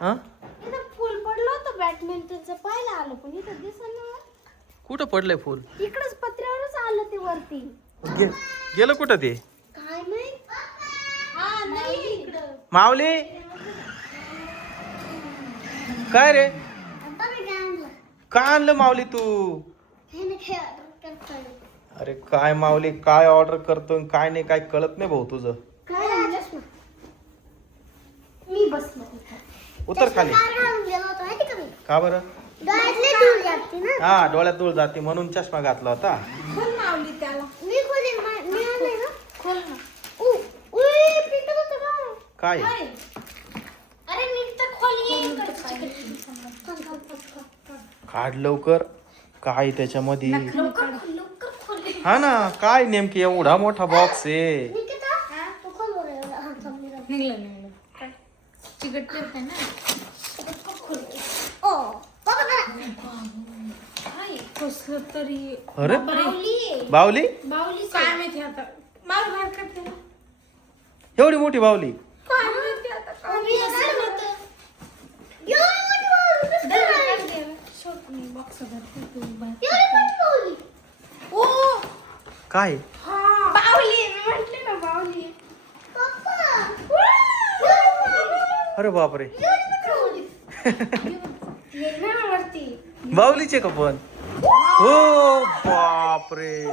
हा इथं फुल पडलं होतं बॅडमिंटनचं पाहायला आलो पण इथं दिसलं. कुठं पडलंय फुल? इकडच पत्र्यावरच आलं ते वरती. गेलं कुठं ते? काय माहित. हा नाही इकडं. माऊली काय रे? काय आणलं माऊली तू? अरे काय माऊली काय ऑर्डर करतोय काय नाही काय कळत नाही भाऊ तुझं. काय आणलं? मी बसलो उतर खाली. का बरं? हा डोळ्यात धूळ जाते म्हणून चष्मा घातला होता. खोल मावली त्याला. खोल ना. काय अरे नीट तर खोल ये. काढ लवकर काय त्याच्यामध्ये. लवकर खोल. हा ना काय नेमकी एवढा मोठा बॉक्स आहे. निघलं चिकट करते ना. कसलं तरी अरे बावली बावली काय माहिती आता. मार बाहेर करते ना. एवढी मोठी बावली. काय माहिती आता काय बावली म्हटले ना बावली. अरे बापरे वरती बावलीचे का पण? हो बापरे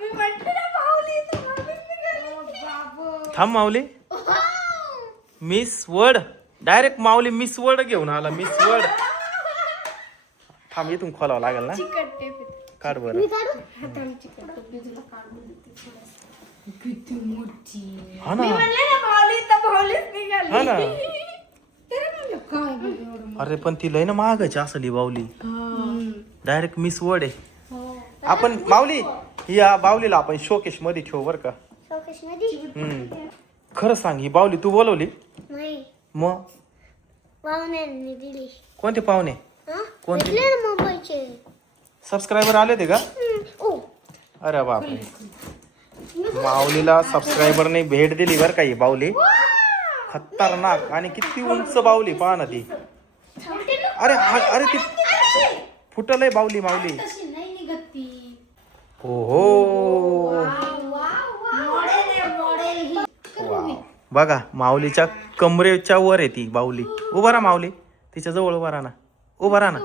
मी म्हटले ना बावली. थांब माऊली मिस वर्ड डायरेक्ट माऊली मिस वर्ड घेऊन आला. मिस वर्ड थांब इथून खोलावं लागेल ना. चिकट टेप काढ बरं. किती मोठी. हा ना मी म्हणले ना बावली तर बावलीच निघाली. हा ना तरी म्हणलं काय एवढं. अरे पण ती लय ना महागाची असली ही बावली. डायरेक्ट मिस वर्ड आहे. आपण माऊली या बावलीला आपण शोकेश मध्ये ठेवू बर का. खरं सांग ही बावली तू बोलवली? नाही मग पाहुण्यांनी दिली. कोणते पाहुणे? कोणते मुंबईचे सबस्क्रायबर आले होते का? अरे बापरे माऊलीला सबस्क्रायबरने भेट दिली बर का ही बावली. खतरनाक आणि किती उंच बावली पहा ना ती. अरे अरे ती फुटलंय बावली माऊली. नाही निघत ती. हो बघा माऊलीच्या कमरेच्या वर आहे ती बावली. उभा राहा माऊली तिच्या जवळ उभा राहा ना. उभा राहा ना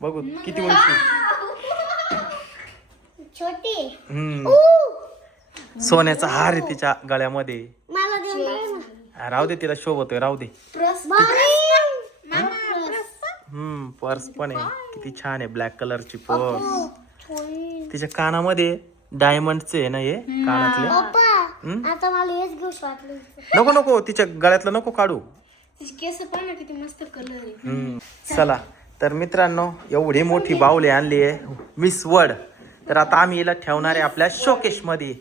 बघू किती उंची. छोटी सोन्याचा हार आहे तिच्या गळ्यामध्ये. मला राहू दे तिला शोभतोय राहू दे. पर्स पण आहे किती छान आहे ब्लॅक कलरची पर्स. तिच्या कानामध्ये डायमंडचे आहे ना हे कानातले. आता मला हेच घेऊ वाटलं. नको नको तिच्या गळ्यातलं नको काढू. तिचे केस पण ना किती मस्त कलर आहे. चला तर मित्रांनो एवढी मोठी बावली आणली आहे मिस वर्ड. तर आता आम्ही हिला ठेवणार आहे आपल्या शोकेश मध्ये.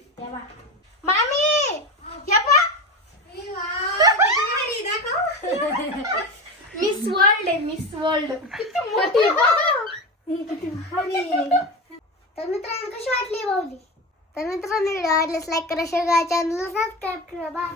मामी या पा मिस वर्ल्ड आहे. मिस वर्ल्ड किती मोठी किती भारी. तर मित्रांनो कशी वाटली बावली? तर मित्रांनो व्हिडिओ आवडल्यास लाईक करा, शेअर करा, चॅनलला सबस्क्राईब करा. बाय.